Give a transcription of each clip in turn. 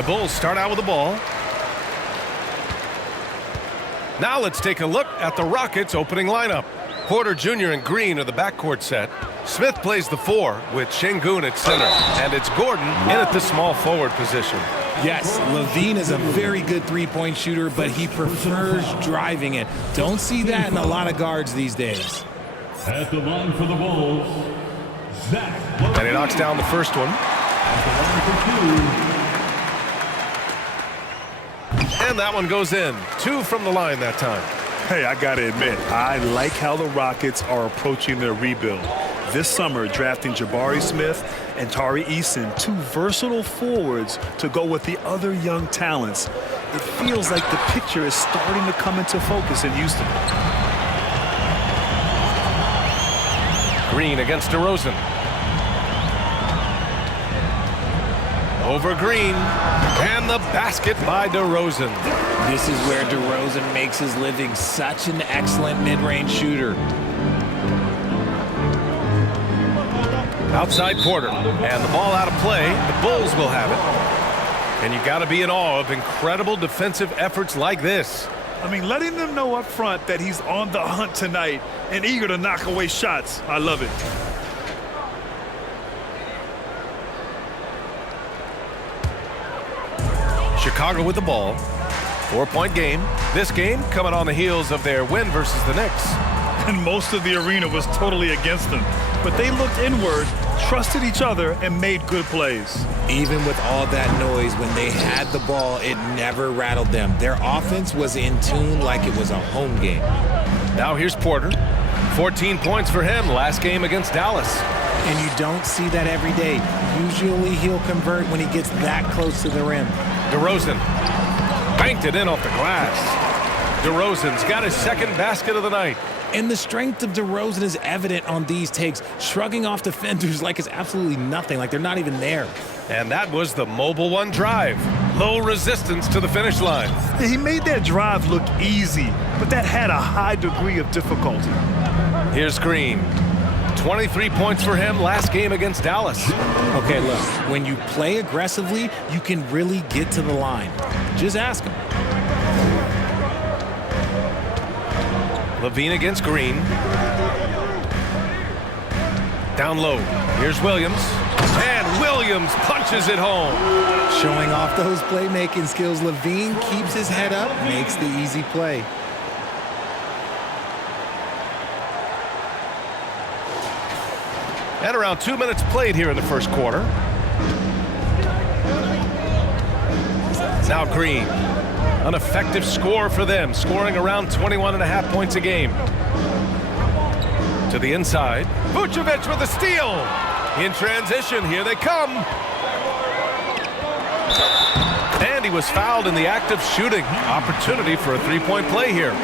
the Bulls start out with the ball. Now let's take a look at the Rockets' opening lineup. Porter Jr. and Green are the backcourt set. Smith plays the 4 with Şengün at center. And it's Gordon in at the small forward position. Yes, LaVine is a very good three-point shooter, but he prefers driving it. Don't see that in a lot of guards these days. At the line for the Bulls, Zach. And he knocks down the first one. At the line for 2. And that one goes in. 2 from the line that time. Hey, I gotta admit, I like how the Rockets are approaching their rebuild. This summer, drafting Jabari Smith and Tari Eason, 2 versatile forwards to go with the other young talents. It feels like the picture is starting to come into focus in Houston. Green against DeRozan. Over Green. And the basket by DeRozan. This is where DeRozan makes his living, such an excellent mid-range shooter. Outside Porter. And the ball out of play. The Bulls will have it. And you got to be in awe of incredible defensive efforts like this. I mean, letting them know up front that he's on the hunt tonight and eager to knock away shots. I love it. Chicago with the ball. 4-point game. This game coming on the heels of their win versus the Knicks. And most of the arena was totally against them. But they looked inward, trusted each other, and made good plays. Even with all that noise, when they had the ball, it never rattled them. Their offense was in tune like it was a home game. Now here's Porter. 14 points for him last game against Dallas. And you don't see that every day. Usually he'll convert when he gets that close to the rim. DeRozan banked it in off the glass. DeRozan's got his second basket of the night. And the strength of DeRozan is evident on these takes, shrugging off defenders like it's absolutely nothing, like they're not even there. And that was the mobile one drive. Low resistance to the finish line. He made that drive look easy, but that had a high degree of difficulty. Here's Green. 23 points for him last game against Dallas. Okay, look, when you play aggressively, you can really get to the line. Just ask him. LaVine against Green. Down low. Here's Williams. And Williams punches it home. Showing off those playmaking skills, LaVine keeps his head up, makes the easy play. And around 2 minutes played here in the first quarter. Now Green. An effective score for them, scoring around 21.5 points a game. To the inside. Vucevic with a steal. In transition, here they come. And he was fouled in the act of shooting. Opportunity for a three-point play here.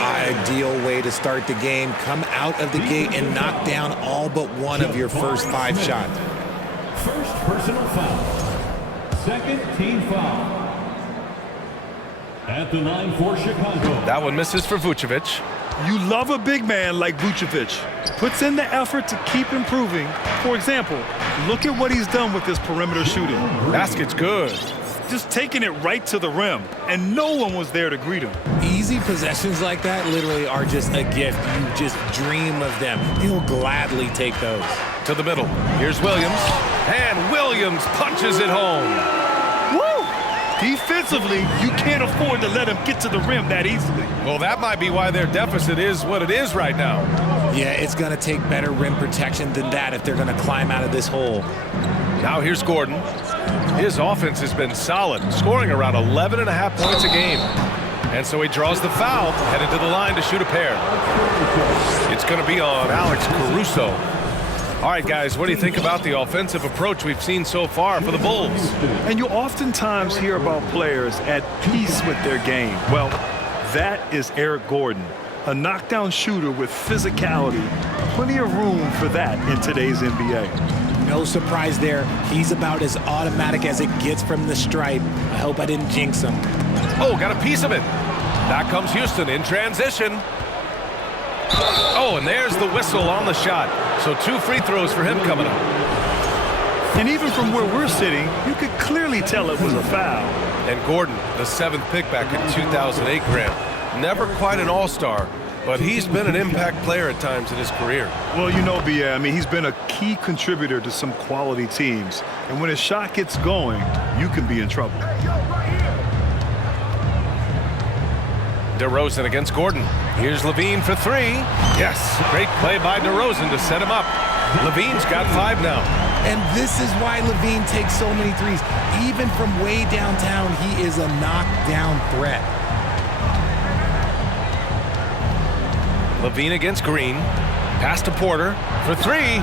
Ideal way to start the game. Come out of the gate and knock down all but one of your first 5 shots. First personal foul. Second team foul. At the line for Chicago. That one misses for Vucevic. You love a big man like Vucevic. Puts in the effort to keep improving. For example, look at what he's done with this perimeter shooting. Basket's good. Just taking it right to the rim, and no one was there to greet him. Easy possessions like that literally are just a gift. You just dream of them. He'll gladly take those. To the middle. Here's Williams. And Williams punches it home. Woo! Defensively, you can't afford to let him get to the rim that easily. Well, that might be why their deficit is what it is right now. Yeah, it's going to take better rim protection than that if they're going to climb out of this hole. Now here's Gordon. His offense has been solid, scoring around 11.5 points a game. And so he draws the foul, headed to the line to shoot a pair. It's going to be on Alex Caruso. All right, guys, what do you think about the offensive approach we've seen so far for the Bulls? And you oftentimes hear about players at peace with their game. Well, that is Eric Gordon, a knockdown shooter with physicality. Plenty of room for that in today's NBA. No surprise there. He's about as automatic as it gets from the stripe. I hope I didn't jinx him. Oh, got a piece of it. Back comes Houston in transition. Oh, and there's the whistle on the shot. So 2 free throws for him coming up. And even from where we're sitting, you could clearly tell it was a foul. And Gordon, the 7th pick back in 2008, Grant. Never quite an all-star, but he's been an impact player at times in his career. Well, you know, B.A., I mean, he's been a key contributor to some quality teams. And when his shot gets going, you can be in trouble. DeRozan against Gordon. Here's LaVine for 3. Yes, great play by DeRozan to set him up. LaVine's got 5 now. And this is why LaVine takes so many threes. Even from way downtown, he is a knockdown threat. LaVine against Green. Pass to Porter for 3.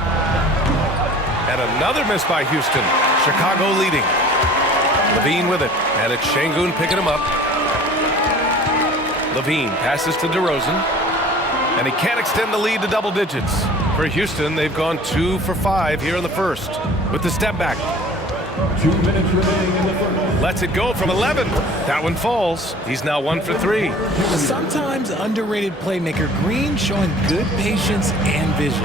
And another miss by Houston. Chicago leading. LaVine with it. And it's Şengün picking him up. LaVine passes to DeRozan. And he can't extend the lead to double digits. For Houston, they've gone 2 for 5 here in the first. With the step back. 2 minutes remaining in the first. Lets it go from 11. That one falls. He's now 1 for 3. A sometimes underrated playmaker, Green showing good patience and vision.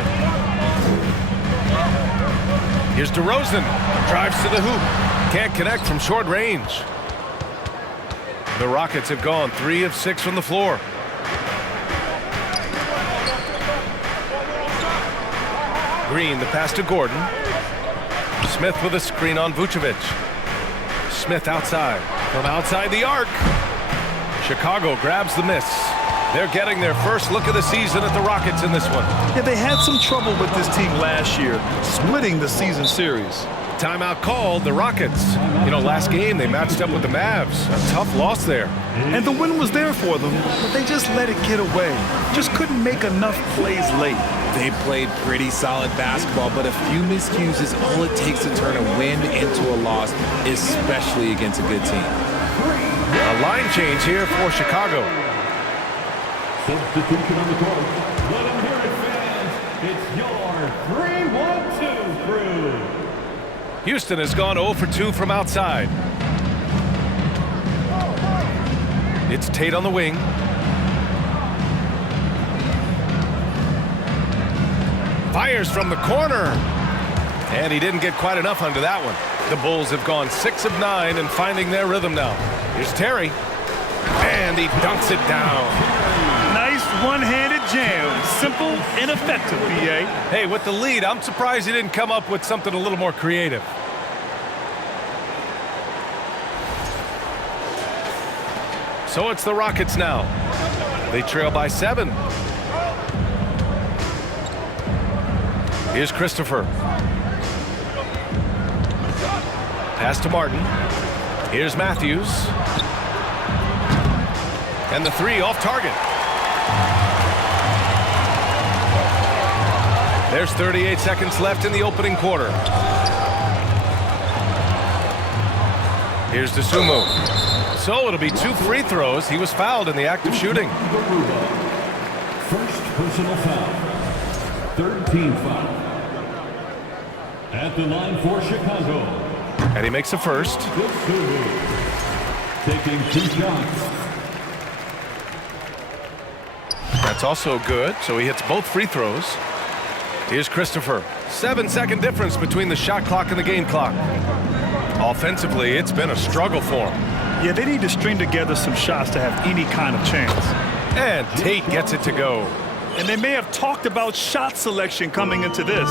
Here's DeRozan. Drives to the hoop. Can't connect from short range. The Rockets have gone 3 of 6 from the floor. Green, the pass to Gordon. Smith with a screen on Vucevic. Smith outside. From outside the arc. Chicago grabs the miss. They're getting their first look of the season at the Rockets in this one. Yeah, they had some trouble with this team last year, splitting the season series. Timeout called, the Rockets. You know, last game they matched up with the Mavs. A tough loss there. And the win was there for them, but they just let it get away. Just couldn't make enough plays late. They played pretty solid basketball, but a few miscues is all it takes to turn a win into a loss, especially against a good team. A line change here for Chicago. Substitution on the court. Let them hear it, fans. It's your 3-1-2 crew. Houston has gone 0 for 2 from outside. It's Tate on the wing. Fires from the corner. And he didn't get quite enough under that one. The Bulls have gone 6 of 9 and finding their rhythm now. Here's Terry. And he dunks it down. Nice one-handed jam. Simple and effective, B.A. Hey, with the lead, I'm surprised he didn't come up with something a little more creative. So it's the Rockets now. They trail by 7. Here's Christopher. Pass to Martin. Here's Matthews. And the 3 off target. There's 38 seconds left in the opening quarter. Here's DeSumo. So it'll be 2 free throws. He was fouled in the act of shooting. First personal foul. 3rd team foul. At the line for Chicago. And he makes a first. Taking 2 shots. That's also good. So he hits both free throws. Here's Christopher. 7-second difference between the shot clock and the game clock. Offensively, it's been a struggle for him. Yeah, they need to string together some shots to have any kind of chance. And Tate gets it to go. And they may have talked about shot selection coming into this.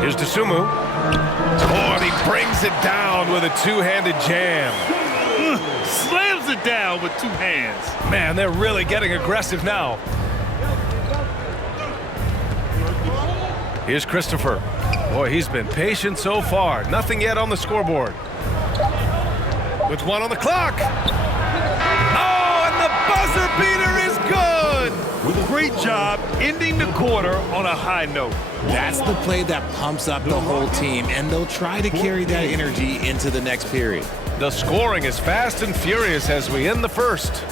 Here's DeSumo. Oh, and he brings it down with a 2-handed jam. Slams it down with 2 hands. Man, they're really getting aggressive now. Here's Christopher. Boy, he's been patient so far. Nothing yet on the scoreboard. With 1 on the clock. Oh, and the buzzer beater is good. Great job ending the quarter on a high note. That's the play that pumps up the whole team, and they'll try to carry that energy into the next period. The scoring is fast and furious as we end the first.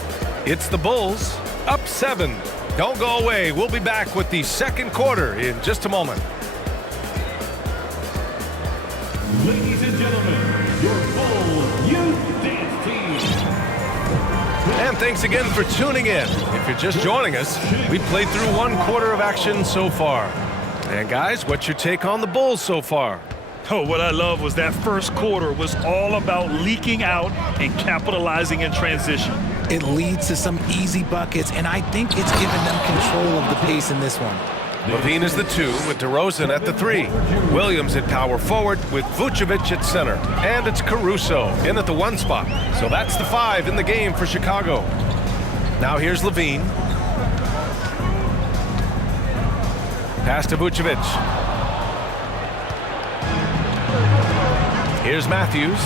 It's the Bulls up 7. Don't go away. We'll be back with the second quarter in just a moment. Ladies and gentlemen, your Bulls Youth Dance Team. And thanks again for tuning in. If you're just joining us, we played through 1 quarter of action so far. And guys, what's your take on the Bulls so far? Oh, what I love was that first quarter was all about leaking out and capitalizing in transition. It leads to some easy buckets, and I think it's given them control of the pace in this one. LaVine is the 2 with DeRozan at the 3. Williams at power forward with Vucevic at center. And it's Caruso in at the 1 spot. So that's the 5 in the game for Chicago. Now here's LaVine. Pass to Vucevic. Here's Matthews.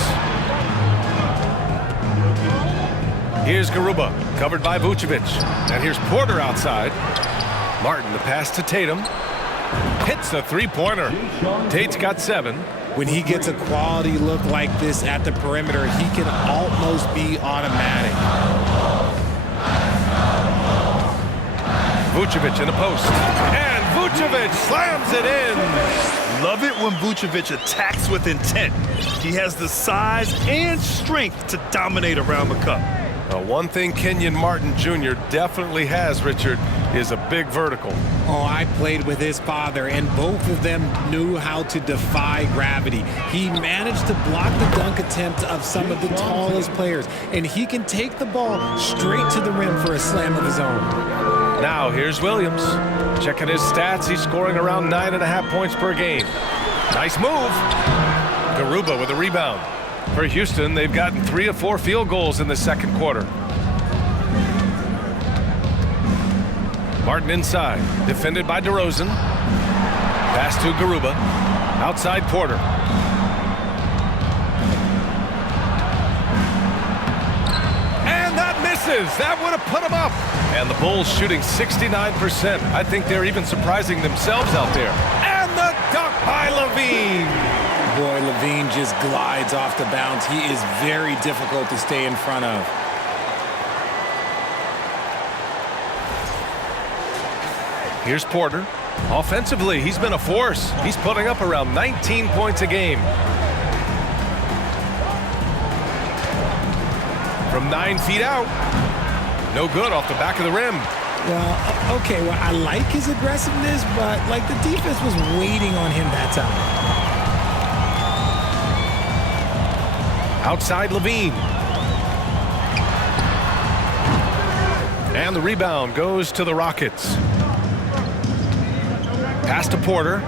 Here's Garuba, covered by Vucevic. And here's Porter outside. Martin, the pass to Tatum. Hits a three-pointer. Tate's got 7. When he gets a quality look like this at the perimeter, he can almost be automatic. Vucevic in the post. And Vucevic slams it in. Love it when Vucevic attacks with intent. He has the size and strength to dominate around the cup. One thing Kenyon Martin Jr. definitely has, Richard, is a big vertical. Oh, I played with his father, and both of them knew how to defy gravity. He managed to block the dunk attempt of some of the tallest players, and he can take the ball straight to the rim for a slam of his own. Now here's Williams. Checking his stats, he's scoring around 9.5 points per game. Nice move. Garuba with a rebound. For Houston, they've gotten 3 of 4 field goals in the second quarter. Martin inside, defended by DeRozan. Pass to Garuba. Outside Porter. And that misses. That would have put him up. And the Bulls shooting 69%. I think they're even surprising themselves out there. And the dunk by LaVine. Boy, LaVine just glides off the bounce. He is very difficult to stay in front of. Here's Porter. Offensively, he's been a force. He's putting up around 19 points a game. From 9 feet out. No good off the back of the rim. Well, okay, well, I like his aggressiveness, but like the defense was waiting on him that time. Outside LaVine. And the rebound goes to the Rockets. Pass to Porter.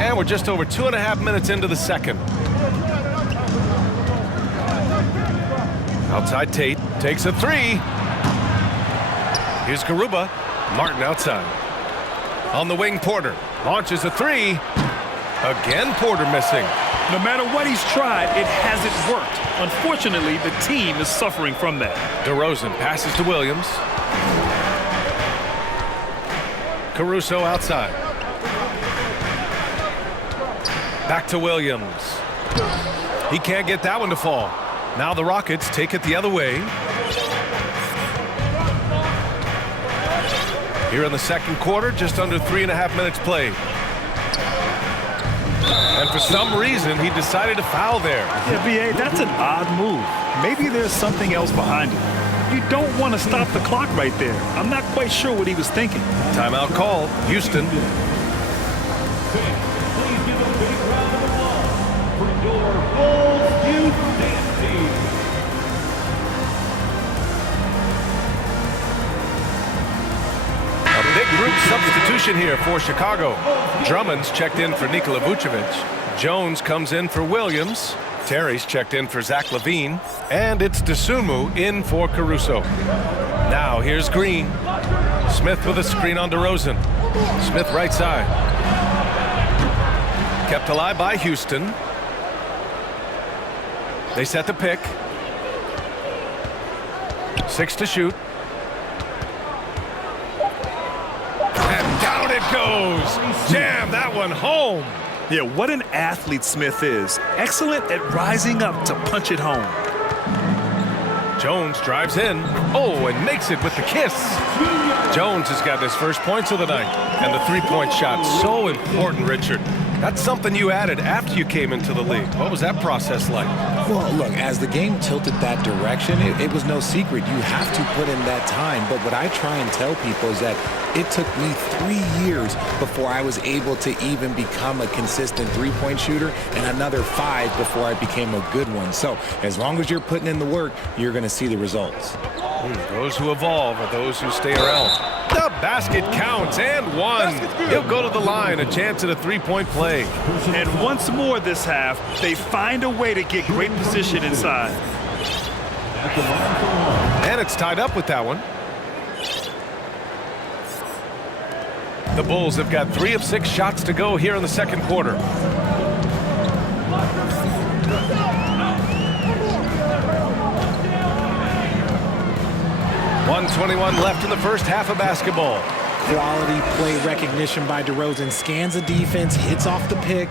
And we're just over 2.5 minutes into the second. Outside Tate. Takes a 3. Here's Garuba. Martin outside. On the wing, Porter. Launches a 3. Again, Porter missing. No matter what he's tried, it hasn't worked. Unfortunately, the team is suffering from that. DeRozan passes to Williams. Caruso outside. Back to Williams. He can't get that one to fall. Now the Rockets take it the other way. Here in the second quarter, just under 3.5 minutes played. And for some reason, he decided to foul there. Yeah, B.A., that's an odd move. Maybe there's something else behind it. You don't want to stop the clock right there. I'm not quite sure what he was thinking. Timeout call, Houston. Please give a big round of applause for your Bulls Houston team. A big group substitution here for Chicago. Drummond's checked in for Nikola Vucevic. Jones comes in for Williams. Terry's checked in for Zach LaVine. And it's Dosunmu in for Caruso. Now here's Green. Smith with a screen on DeRozan. Smith right side. Kept alive by Houston. They set the pick. 6 to shoot. And down it goes. Jam that one home. Yeah, what an athlete Smith is. Excellent at rising up to punch it home. Jones drives in. Oh, and makes it with the kiss. Jones has got his first points of the night. And the three-point shot, so important, Richard. That's something you added after you came into the league. What was that process like? Well, look, as the game tilted that direction, it was no secret. You have to put in that time. But what I try and tell people is that it took me 3 years before I was able to even become a consistent three-point shooter, and another 5 before I became a good one. So as long as you're putting in the work, you're going to see the results. Those who evolve are those who stay around. The basket counts, and one. He'll go to the line, a chance at a three-point play. And once more this half, they find a way to get great position inside. And it's tied up with that one. The Bulls have got 3 of 6 shots to go here in the second quarter. 1:21 left in the first half of basketball. Quality play recognition by DeRozan. Scans the defense, hits off the pick.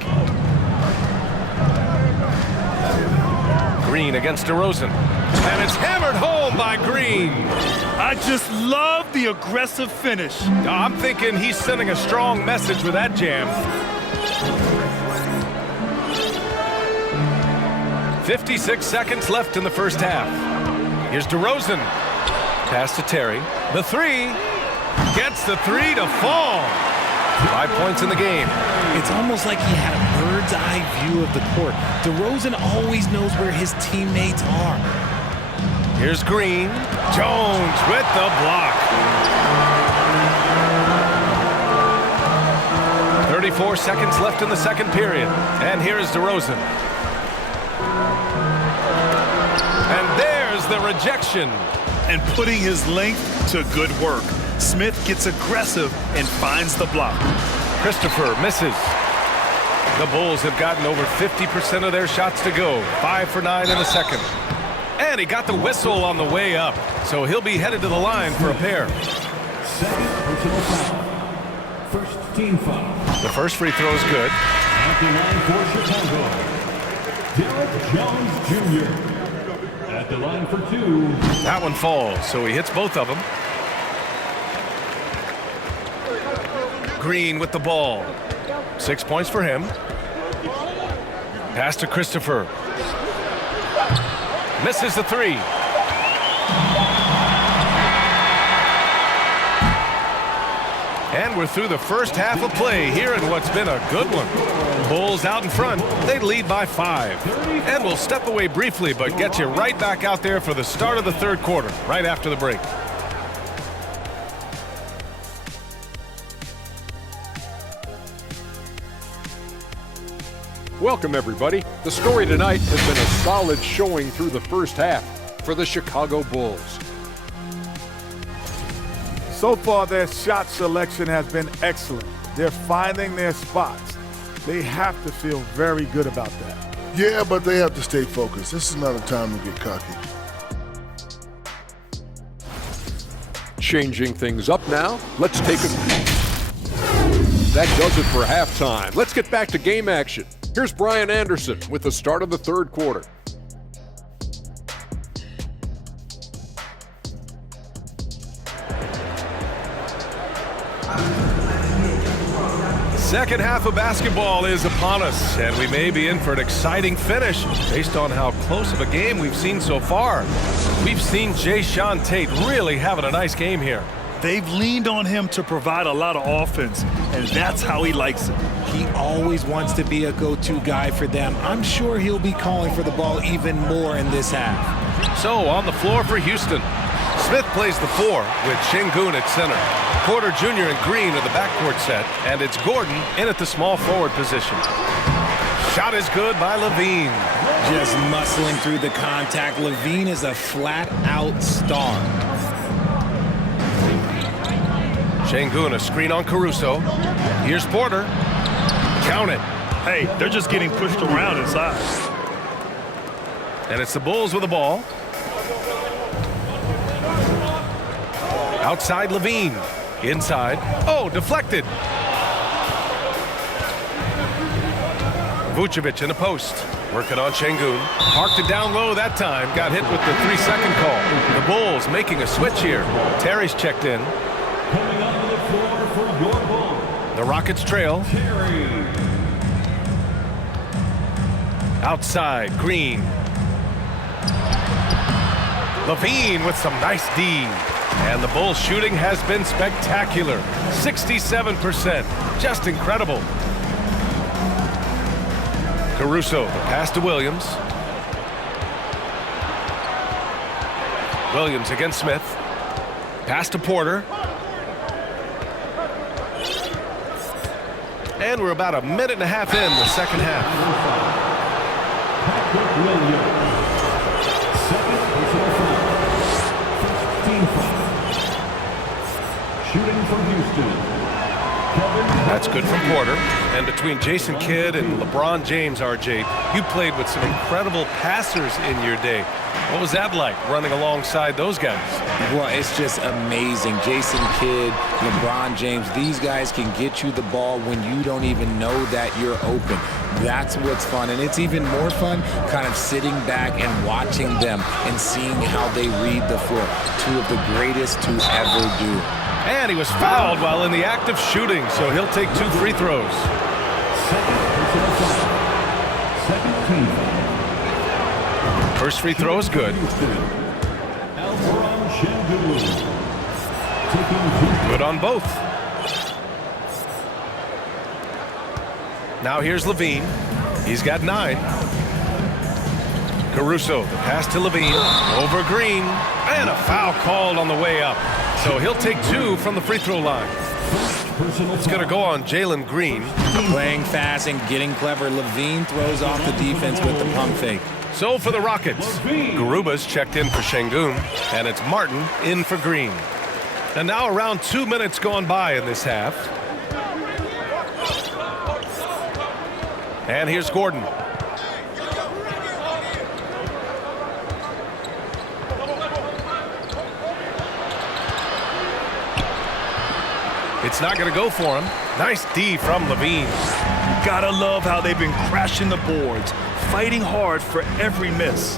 Green against DeRozan. And it's hammered home by Green. I just love the aggressive finish. I'm thinking he's sending a strong message with that jam. 56 seconds left in the first half. Here's DeRozan. Pass to Terry. The three. Gets the three to fall. 5 points in the game. It's almost like he had a bird's eye view of the court. DeRozan always knows where his teammates are. Here's Green. Jones with the block. 34 seconds left in the second period. And here's DeRozan. And there's the rejection. And putting his length to good work. Smith gets aggressive and finds the block. Christopher misses. The Bulls have gotten over 50% of their shots to go. 5 for 9 in the second. And he got the whistle on the way up. So he'll be headed to the line for a pair. Second personal foul. First team foul. The first free throw is good. At the line for Chicago, Derek Jones Jr. At the line for 2. That one falls, so he hits both of them. Green with the ball. 6 points for him. Pass to Christopher. Misses the three. And we're through the first half of play here in what's been a good one. Bulls out in front. They lead by 5. And we'll step away briefly, but get you right back out there for the start of the third quarter, right after the break. Welcome, everybody. The story tonight has been a solid showing through the first half for the Chicago Bulls. So far, their shot selection has been excellent. They're finding their spots. They have to feel very good about that. Yeah, but they have to stay focused. This is not a time to get cocky. Changing things up now, let's take a... That does it for halftime. Let's get back to game action. Here's Brian Anderson with the start of the third quarter. Second half of basketball is upon us, and we may be in for an exciting finish based on how close of a game we've seen so far. We've seen Jayshawn Tate really having a nice game here. They've leaned on him to provide a lot of offense, and that's how he likes it. He always wants to be a go-to guy for them. I'm sure he'll be calling for the ball even more in this half. So on the floor for Houston, Smith plays the 4 with Şengün at center. Porter Jr. and Green are the backcourt set, and it's Gordon in at the small forward position. Shot is good by LaVine. Just muscling through the contact. LaVine is a flat-out star. Şengün, a screen on Caruso. Here's Porter. Count it. Hey, they're just getting pushed around inside. And it's the Bulls with the ball. Outside LaVine. Inside. Oh, deflected. Vucevic in the post. Working on Şengün. Parked it down low that time. Got hit with the 3-second call. The Bulls making a switch here. Terry's checked in. Coming onto the floor for your Bulls. The Rockets trail. Terry. Outside, Green. LaVine with some nice D. And the Bulls shooting has been spectacular. 67%. Just incredible. Caruso, the pass to Williams. Williams against Smith. Pass to Porter. And we're about a minute and a half in the second half. Shooting from Houston. That's good from Porter. And between Jason Kidd and LeBron James, RJ, you played with some incredible passers in your day. What was that like, running alongside those guys? Well, it's just amazing. Jason Kidd, LeBron James, these guys can get you the ball when you don't even know that you're open. That's what's fun. And it's even more fun kind of sitting back and watching them and seeing how they read the floor. Two of the greatest to ever do. And he was fouled while in the act of shooting, so he'll take 2 free throws. First free throw is good. Good on both. Now here's LaVine. He's got 9. Caruso, the pass to LaVine. Over Green. And a foul called on the way up. So he'll take 2 from the free throw line. It's going to go on Jalen Green. Playing fast and getting clever. LaVine throws off the defense with the pump fake. So for the Rockets, Garuba's checked in for Şengün, and it's Martin in for Green. And now around 2 minutes gone by in this half. And here's Gordon. It's not going to go for him. Nice D from LaVine. Gotta love how they've been crashing the boards, fighting hard for every miss.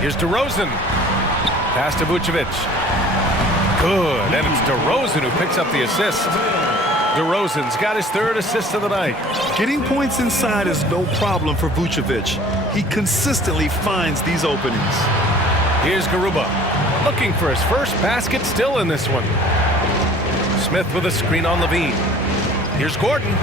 Here's DeRozan. Pass to Vucevic. Good, and it's DeRozan who picks up the assist. DeRozan's got his 3rd assist of the night. Getting points inside is no problem for Vucevic. He consistently finds these openings. Here's Garuba, looking for his first basket still in this one. Smith with a screen on LaVine. Here's Gordon.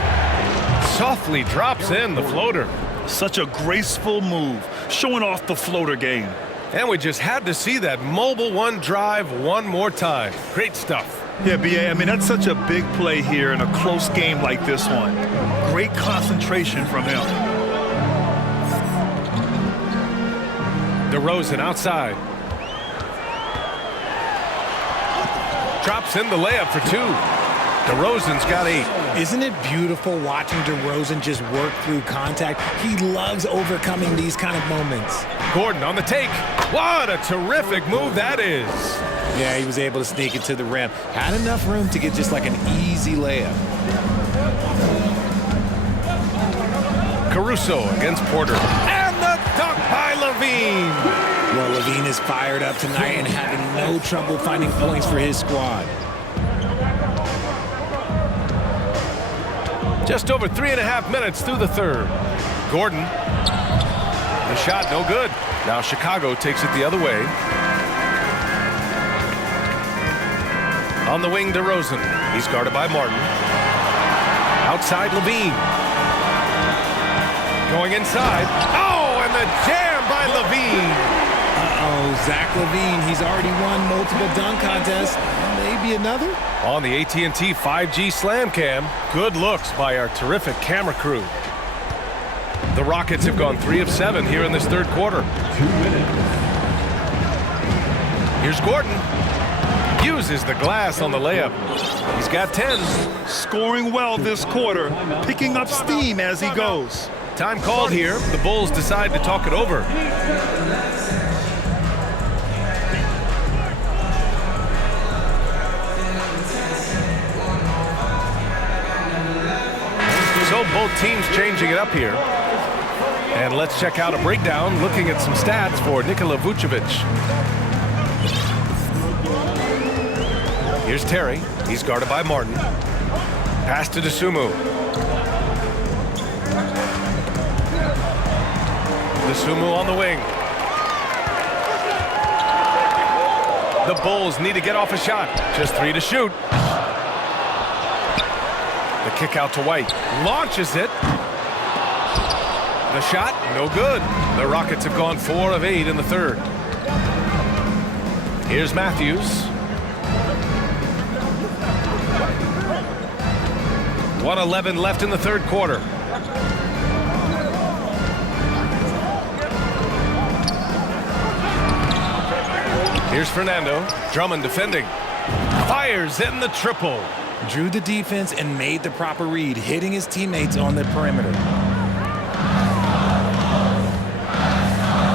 Softly drops in the floater. Such a graceful move, showing off the floater game. And we just had to see that mobile one drive one more time. Great stuff. Yeah, B.A., I mean, that's such a big play here in a close game like this one. Great concentration from him. DeRozan outside. Drops in the layup for 2. DeRozan's got 8. Isn't it beautiful watching DeRozan just work through contact? He loves overcoming these kind of moments. Gordon on the take. What a terrific move that is. Yeah, he was able to sneak it to the rim. Had enough room to get just like an easy layup. Caruso against Porter. And the dunk by LaVine. Well, LaVine is fired up tonight and having no trouble finding points for his squad. Just over 3.5 minutes through the 3rd. Gordon. The shot no good. Now Chicago takes it the other way. On the wing, DeRozan. He's guarded by Martin. Outside, LaVine. Going inside. Oh, and the jam by LaVine. Uh-oh, Zach LaVine. He's already won multiple dunk contests. Maybe another? On the AT&T 5G Slam Cam. Good looks by our terrific camera crew. The Rockets have gone 3 of 7 here in this 3rd quarter. 2 minutes. Here's Gordon. Uses the glass on the layup. He's got 10. Scoring well this quarter, picking up steam as he goes. Time called here. The Bulls decide to talk it over. So both teams changing it up here. And let's check out a breakdown looking at some stats for Nikola Vucevic. Here's Terry. He's guarded by Martin. Pass to Dosunmu. DeSumo on the wing. The Bulls need to get off a shot. Just 3 to shoot. The kick out to White. Launches it. The shot, no good. The Rockets have gone 4 of 8 in the third. Here's Matthews. 1:11 left in the third quarter. Here's Fernando. Drummond defending. Fires in the triple. Drew the defense and made the proper read, hitting his teammates on the perimeter.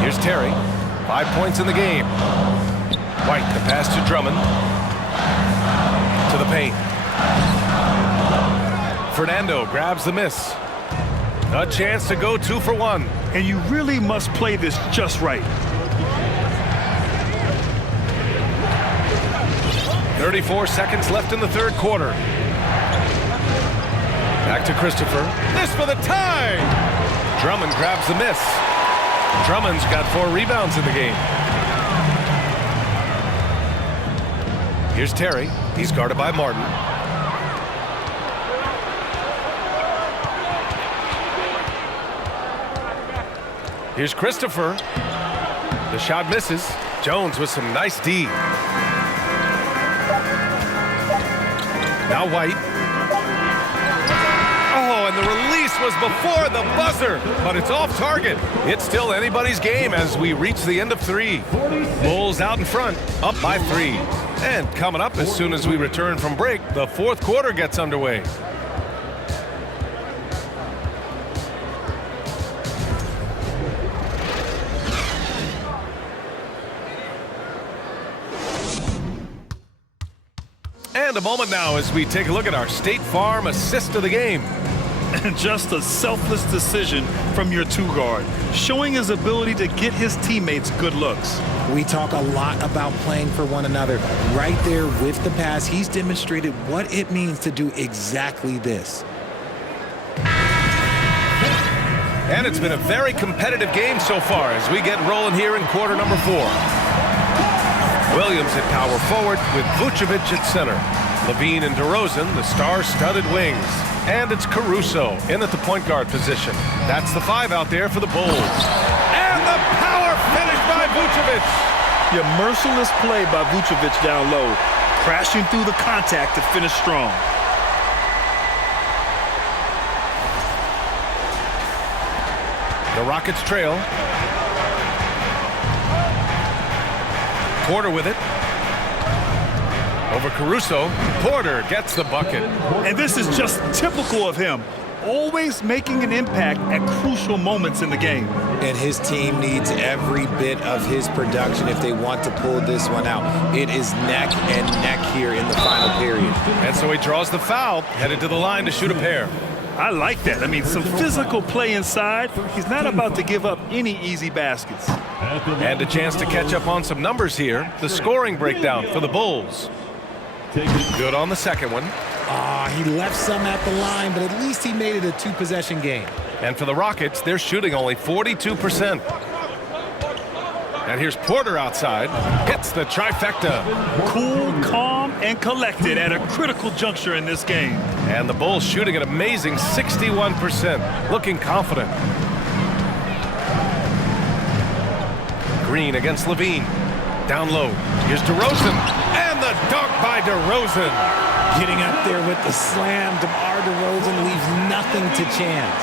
Here's Terry. 5 points in the game. White, the pass to Drummond. To the paint. Fernando grabs the miss. A chance to go 2 for 1. And you really must play this just right. 34 seconds left in the third quarter. Back to Christopher. This for the tie! Drummond grabs the miss. Drummond's got 4 rebounds in the game. Here's Terry. He's guarded by Martin. Here's Christopher. The shot misses. Jones with some nice D. Now White. Oh, and the release was before the buzzer, but it's off target. It's still anybody's game as we reach the end of 3. Bulls out in front, up by 3. And coming up as soon as we return from break, the fourth quarter gets underway. And a moment now as we take a look at our State Farm assist of the game. And just a selfless decision from your 2 guard, showing his ability to get his teammates good looks. We talk a lot about playing for one another. Right there with the pass, he's demonstrated what it means to do exactly this. And it's been a very competitive game so far as we get rolling here in quarter number 4. Williams at power forward with Vucevic at center. LaVine and DeRozan, the star-studded wings. And it's Caruso in at the point guard position. That's the 5 out there for the Bulls. And the power finish by Vucevic. Your merciless play by Vucevic down low, crashing through the contact to finish strong. The Rockets trail. Porter with it. Over Caruso. Porter gets the bucket. And this is just typical of him, always making an impact at crucial moments in the game. And his team needs every bit of his production if they want to pull this one out. It is neck and neck here in the final period. And so he draws the foul, headed to the line to shoot a pair. I like that. I mean, some physical play inside. He's not about to give up any easy baskets. And a chance to catch up on some numbers here. The scoring breakdown for the Bulls. Good on the second one. He left some at the line, but at least he made it a 2-possession game. And for the Rockets, they're shooting only 42%. And here's Porter outside. Hits the trifecta. Cool, calm, and collected at a critical juncture in this game. And the Bulls shooting an amazing 61%. Looking confident. Green against LaVine. Down low. Here's DeRozan. And the dunk by DeRozan. Getting up there with the slam, DeMar DeRozan leaves nothing to chance.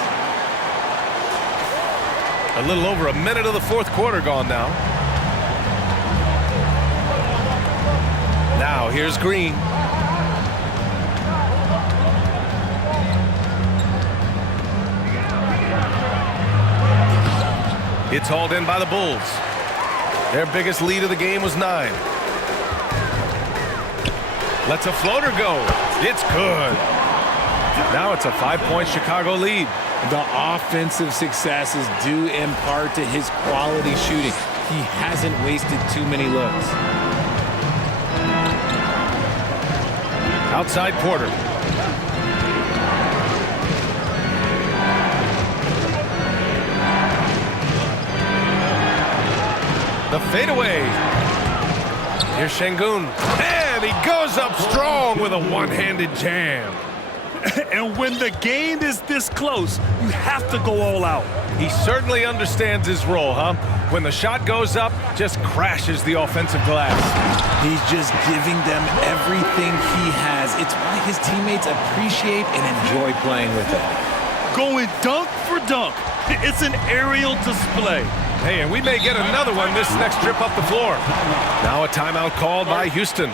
A little over a minute of the fourth quarter gone now. Now here's Green. It's hauled in by the Bulls. Their biggest lead of the game was 9. Lets a floater go. It's good. Now it's a 5-point Chicago lead. The offensive success is due in part to his quality shooting. He hasn't wasted too many looks. Outside Porter. The fadeaway. Here's Şengün. And he goes up strong with a one-handed jam. And when the game is this close, you have to go all out. He certainly understands his role, huh? When the shot goes up, just crashes the offensive glass. He's just giving them everything he has. It's why his teammates appreciate and enjoy playing with him. Going dunk for dunk. It's an aerial display. Hey, and we may get another one this next trip up the floor. Now a timeout called by Houston.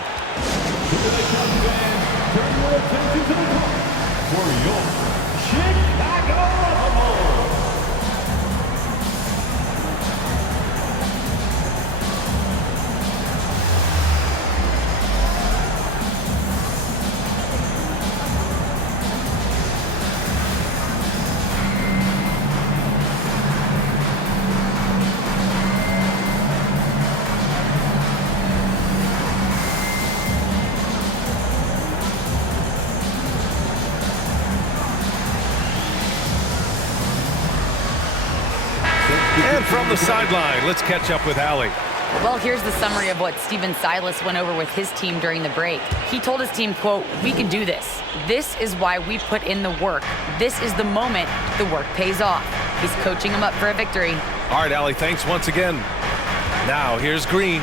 For your Chicago Bulls. And from the sideline, let's catch up with Allie. Well, here's the summary of what Steven Silas went over with his team during the break. He told his team, quote, "We can do this. This is why we put in the work. This is the moment the work pays off." He's coaching them up for a victory. All right, Allie, thanks once again. Now, here's Green.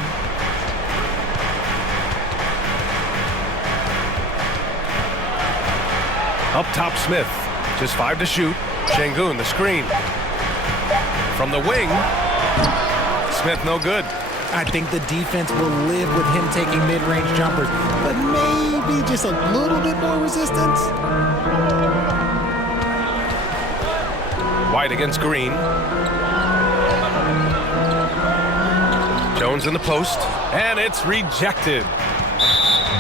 Up top, Smith. Just 5 to shoot. Şengün, the screen. From the wing. Smith, no good. I think the defense will live with him taking mid-range jumpers, but maybe just a little bit more resistance. White against Green. Jones in the post, and it's rejected.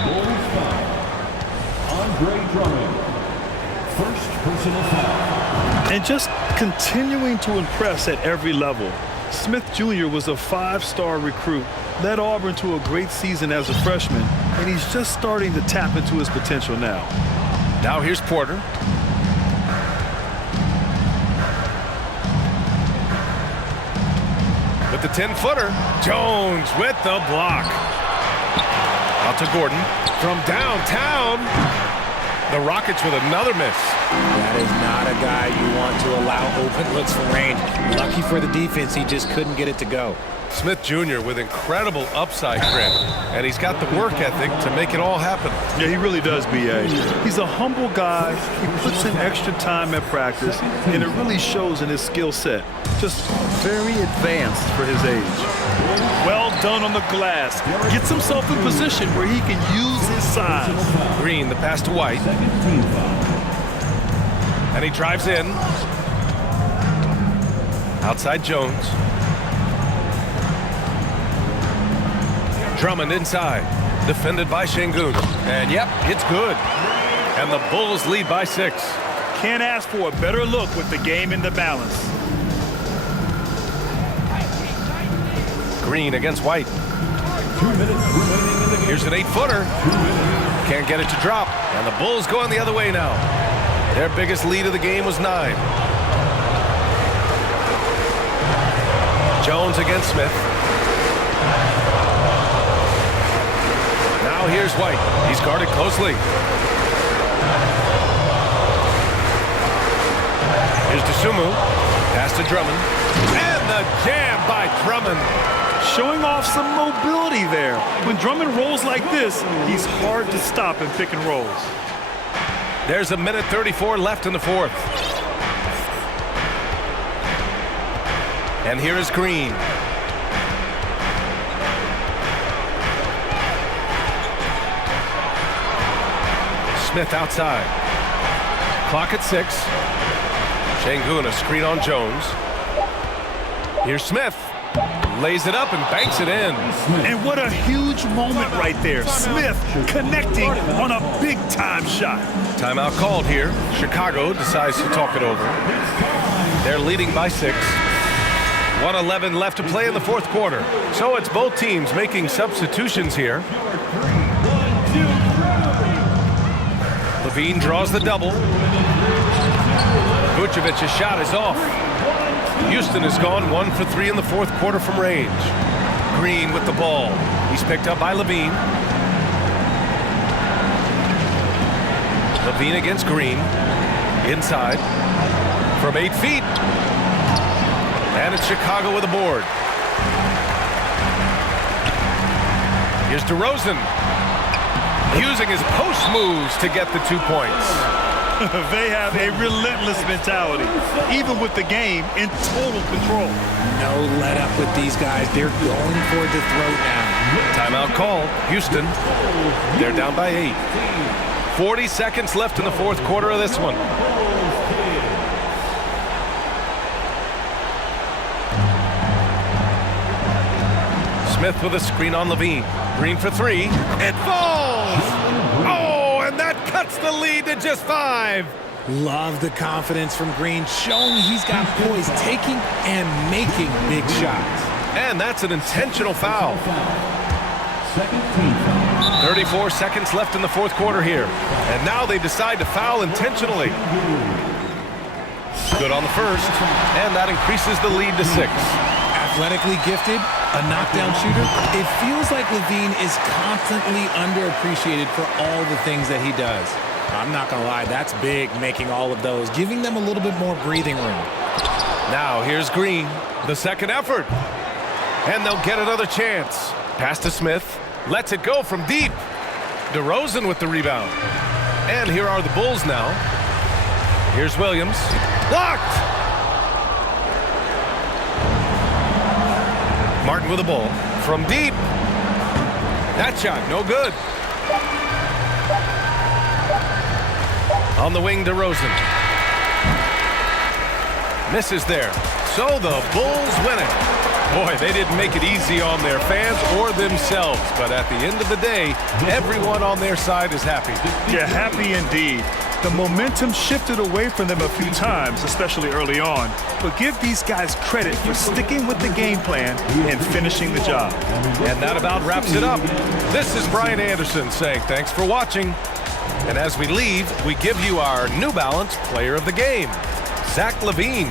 Bulls foul. Andre Drummond. First personal foul. And just continuing to impress at every level. Smith Jr. was a 5-star recruit, led Auburn to a great season as a freshman, and he's just starting to tap into his potential now. Now here's Porter. With the 10-footer, Jones with the block. Out to Gordon from downtown. The Rockets with another miss. That is not a guy you want to allow open looks from range. Lucky for the defense, he just couldn't get it to go. Smith Jr. with incredible upside grit, and he's got the work ethic to make it all happen. Yeah, he really does, B.A. He's a humble guy. He puts in extra time at practice, and it really shows in his skill set. Just very advanced for his age. Well done on the glass. Gets himself in position where he can use his size. Green, the pass to White. And he drives in. Outside Jones. Drummond inside. Defended by Şengün. And yep, it's good. And the Bulls lead by 6. Can't ask for a better look with the game in the balance. Green against White. 2 minutes remaining in the game. Here's an 8-footer. Can't get it to drop. And the Bulls going the other way now. Their biggest lead of the game was 9. Jones against Smith. Now here's White. He's guarded closely. Here's Dosunmu. Pass to Drummond. And the jam by Drummond. Showing off some mobility there. When Drummond rolls like this, he's hard to stop in pick and rolls. There's a minute 34 left in the 4th. And here is Green. Smith outside. Clock at 6. Şengün, a screen on Jones. Here's Smith. Lays it up and banks it in. And what a huge moment right there. Smith connecting on a big-time shot. Timeout called here. Chicago decides to talk it over. They're leading by 6. 1:11 left to play in the 4th quarter. So it's both teams making substitutions here. LaVine draws the double. Vucevic's shot is off. Houston has gone 1 for 3 in the 4th quarter from range. Green with the ball. He's picked up by LaVine. LaVine against Green. Inside. From 8 feet. And it's Chicago with a board. Here's DeRozan. Using his post moves to get the 2 points. They have a relentless mentality, even with the game in total control. No let up with these guys. They're going for the throat now. Timeout call. Houston. They're down by 8. 40 seconds left in the fourth quarter of this one. Smith with a screen on LaVine. Green for 3. It falls! Oh, and that cuts the lead to just 5. Love the confidence from Green, showing he's got poise, taking and making big shots. And that's an intentional foul. Second team foul. 34 seconds left in the fourth quarter here. And now they decide to foul intentionally. Good on the first, and that increases the lead to 6. Athletically gifted, a knockdown shooter. It feels like LaVine is constantly underappreciated for all the things that he does. I'm not gonna lie, that's big, making all of those, giving them a little bit more breathing room. Now here's Green, the second effort. And they'll get another chance. Pass to Smith, lets it go from deep. DeRozan with the rebound. And here are the Bulls now. Here's Williams. Blocked! Martin with the ball. From deep. That shot, no good. On the wing, DeRozan. Misses there. So the Bulls win it. Boy, they didn't make it easy on their fans or themselves. But at the end of the day, everyone on their side is happy. Yeah, happy indeed. The momentum shifted away from them a few times, especially early on. But give these guys credit for sticking with the game plan and finishing the job. And that about wraps it up. This is Brian Anderson saying thanks for watching. And as we leave, we give you our New Balance Player of the Game, Zach LaVine.